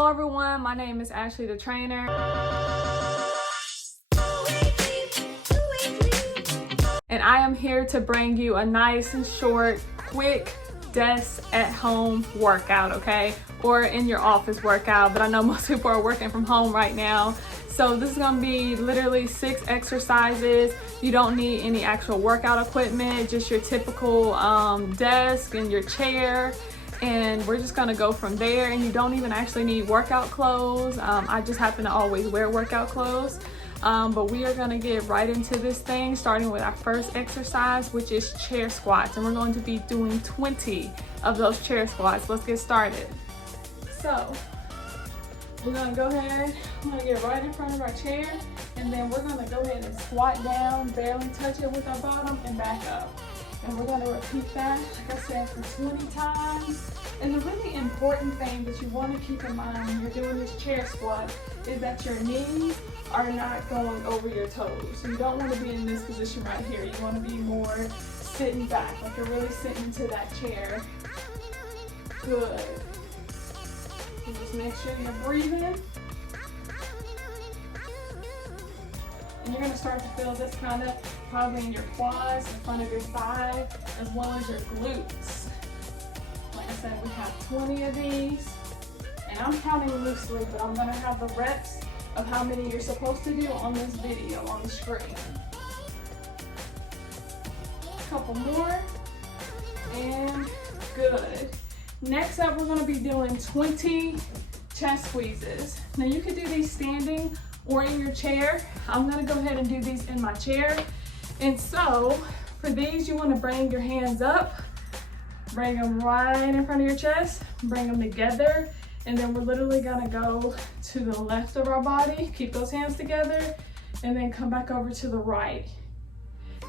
Hello everyone, my name is Ashley the trainer. And I am here to bring you a nice and short, quick desk at home workout, okay? Or in your office workout, but I know most people are working from home right now. So this is gonna be literally 6 exercises. You don't need any actual workout equipment, just your typical desk and your chair. And we're just gonna go from there, and you don't even actually need workout clothes. I just happen to always wear workout clothes. But we are gonna get right into this thing, starting with our first exercise, which is chair squats. And we're going to be doing 20 of those chair squats. Let's get started. So, we're gonna go ahead, I'm gonna get right in front of our chair, and then we're gonna go ahead and squat down, barely touch it with our bottom, and back up. And we're gonna repeat that, like I said, for 20 times. And the really important thing that you wanna keep in mind when you're doing this chair squat is that your knees are not going over your toes. So you don't wanna be in this position right here. You wanna be more sitting back, like you're really sitting into that chair. Good. And just make sure you're breathing. And you're gonna start to feel this kind of probably in your quads, in front of your thigh, as well as your glutes. Like I said, we have 20 of these, and I'm counting loosely, but I'm gonna have the reps of how many you're supposed to do on this video on the screen. A couple more, and good. Next up, we're gonna be doing 20 chest squeezes. Now you can do these standing or in your chair. I'm gonna go ahead and do these in my chair. And so, for these, you wanna bring your hands up, bring them right in front of your chest, bring them together, and then we're literally gonna go to the left of our body, keep those hands together, and then come back over to the right,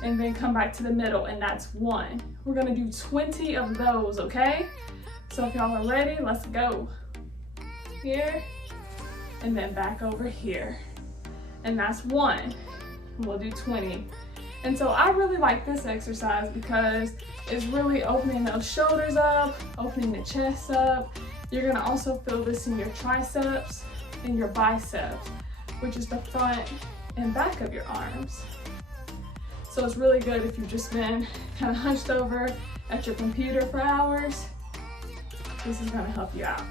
and then come back to the middle, and that's 1. We're gonna do 20 of those, okay? So if y'all are ready, let's go. Here, and then back over here. And that's 1. We'll do 20. And so I really like this exercise because it's really opening those shoulders up, opening the chest up. You're gonna also feel this in your triceps and your biceps, which is the front and back of your arms. So it's really good if you've just been kind of hunched over at your computer for hours. This is gonna help you out.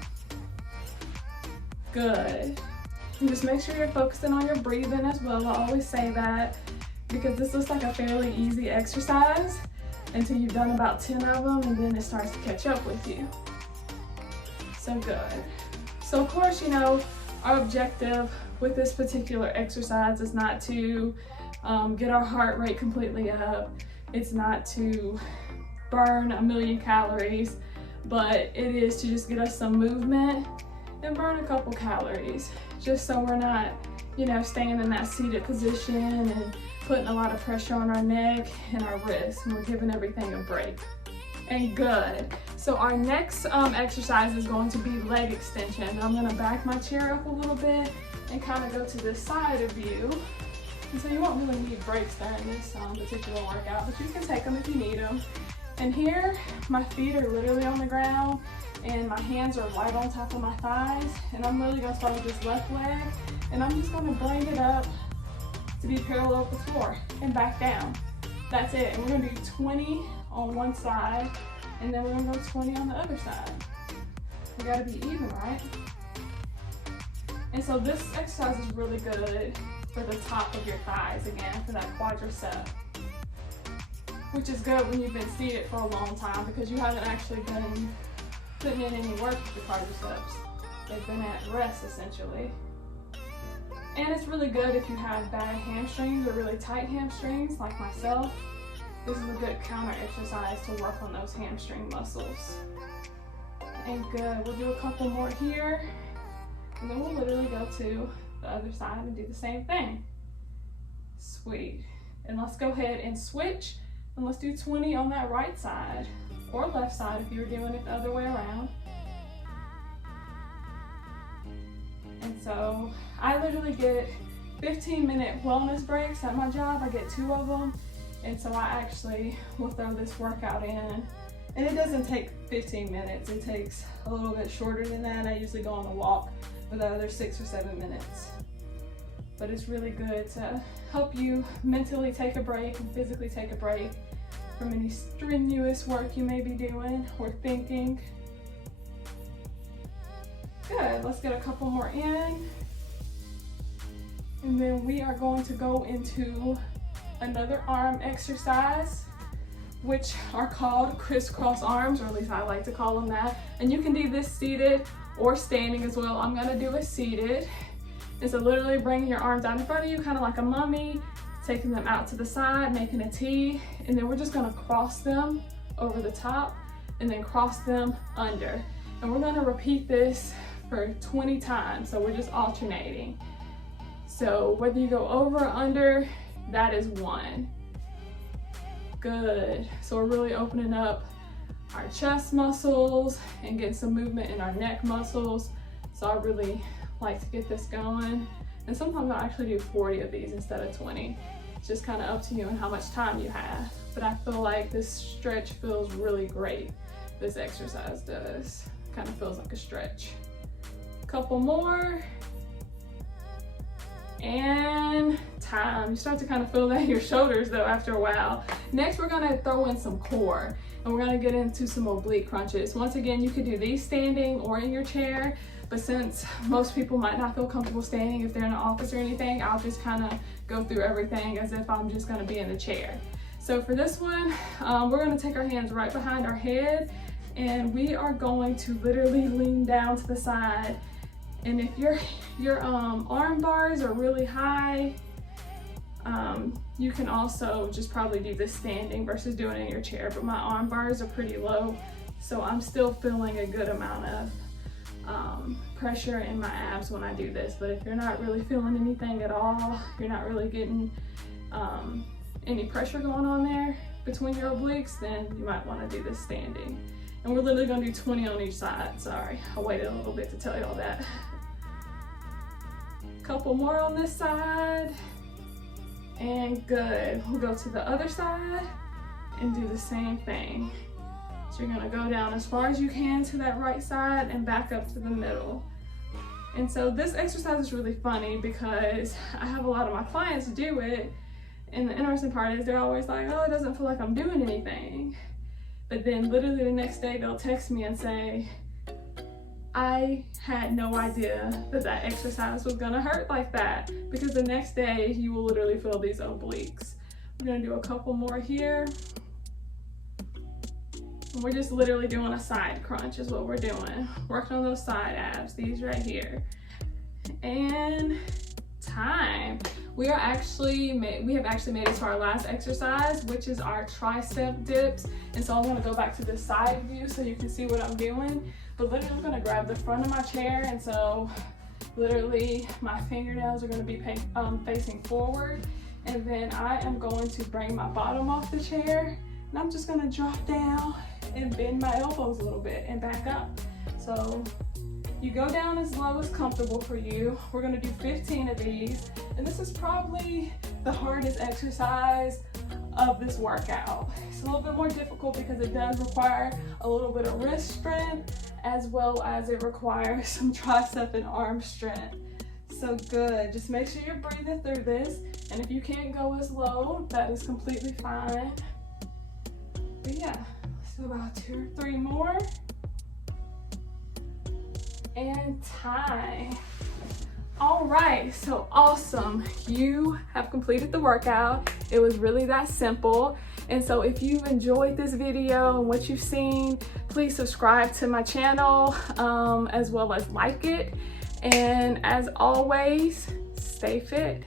Good. And just make sure you're focusing on your breathing as well. I always say that because this looks like a fairly easy exercise until you've done about 10 of them, and then it starts to catch up with you. So good. So of course, you know, our objective with this particular exercise is not to get our heart rate completely up. It's not to burn 1,000,000 calories, but it is to just get us some movement and burn a couple calories, just so we're not, you know, staying in that seated position and putting a lot of pressure on our neck and our wrists, and we're giving everything a break. And good. So our next exercise is going to be leg extension. I'm gonna back my chair up a little bit and kind of go to this side of you. And so you won't really need breaks during this particular workout, but you can take them if you need them. And here, my feet are literally on the ground, and my hands are right on top of my thighs, and I'm really gonna start with this left leg, and I'm just gonna bring it up to be parallel with the floor and back down. That's it. And we're gonna do 20 on one side, and then we're gonna go 20 on the other side. We gotta be even, right? And so this exercise is really good for the top of your thighs, again, for that quadricep, which is good when you've been seated for a long time because you haven't actually been putting in any work with your quadriceps. They've been at rest, essentially. And it's really good if you have bad hamstrings or really tight hamstrings, like myself. This is a good counter exercise to work on those hamstring muscles. And good, we'll do a couple more here, and then we'll literally go to the other side and do the same thing. Sweet. And let's go ahead and switch, and let's do 20 on that right side, or left side if you were doing it the other way around. And so I literally get 15-minute wellness breaks at my job. I get 2 of them. And so I actually will throw this workout in, and it doesn't take 15 minutes. It takes a little bit shorter than that. I usually go on a walk for the other 6 or 7 minutes. But it's really good to help you mentally take a break and physically take a break from any strenuous work you may be doing or thinking. Good, let's get a couple more in. And then we are going to go into another arm exercise, which are called crisscross arms, or at least I like to call them that. And you can do this seated or standing as well. I'm gonna do a seated. And so literally bringing your arms out in front of you, kind of like a mummy, taking them out to the side, making a T, and then we're just gonna cross them over the top and then cross them under. And we're gonna repeat this for 20 times, so we're just alternating. So whether you go over or under, that is 1. Good, so we're really opening up our chest muscles and getting some movement in our neck muscles. So I really like to get this going. And sometimes I'll actually do 40 of these instead of 20. It's just kind of up to you and how much time you have. But I feel like this stretch feels really great. This exercise does. Kind of feels like a stretch. Couple more. And time. You start to kind of feel that in your shoulders though after a while. Next, we're gonna throw in some core and we're gonna get into some oblique crunches. Once again, you could do these standing or in your chair, but since most people might not feel comfortable standing if they're in an office or anything, I'll just kind of go through everything as if I'm just gonna be in the chair. So for this one, we're gonna take our hands right behind our head and we are going to literally lean down to the side. And if your arm bars are really high, you can also just probably do this standing versus doing it in your chair, but my arm bars are pretty low, so I'm still feeling a good amount of pressure in my abs when I do this. But if you're not really feeling anything at all, you're not really getting any pressure going on there between your obliques, then you might want to do this standing. And we're literally going to do 20 on each side. Sorry, I waited a little bit to tell you all that. Couple more on this side. And good. We'll go to the other side and do the same thing. So you're gonna go down as far as you can to that right side and back up to the middle. And so this exercise is really funny because I have a lot of my clients do it, and the interesting part is they're always like, oh, it doesn't feel like I'm doing anything. But then literally the next day they'll text me and say, I had no idea that that exercise was gonna hurt like that, because the next day you will literally feel these obliques. We're gonna do a couple more here. And we're just literally doing a side crunch is what we're doing. Working on those side abs, these right here. And time. We have actually made it to our last exercise, which is our tricep dips. And so I'm gonna go back to the side view so you can see what I'm doing. But literally I'm gonna grab the front of my chair, and so literally my fingernails are gonna be facing forward. And then I am going to bring my bottom off the chair, and I'm just gonna drop down and bend my elbows a little bit and back up. So you go down as low as comfortable for you. We're gonna do 15 of these, and this is probably the hardest exercise of this workout. It's a little bit more difficult because it does require a little bit of wrist strength, as well as it requires some tricep and arm strength. So good, just make sure you're breathing through this, and if you can't go as low, that is completely fine. But yeah, let's do about 2 or 3 more. And time. All right, so awesome. You have completed the workout. It was really that simple. And so if you've enjoyed this video and what you've seen, please subscribe to my channel, as well as like it. And as always, stay fit.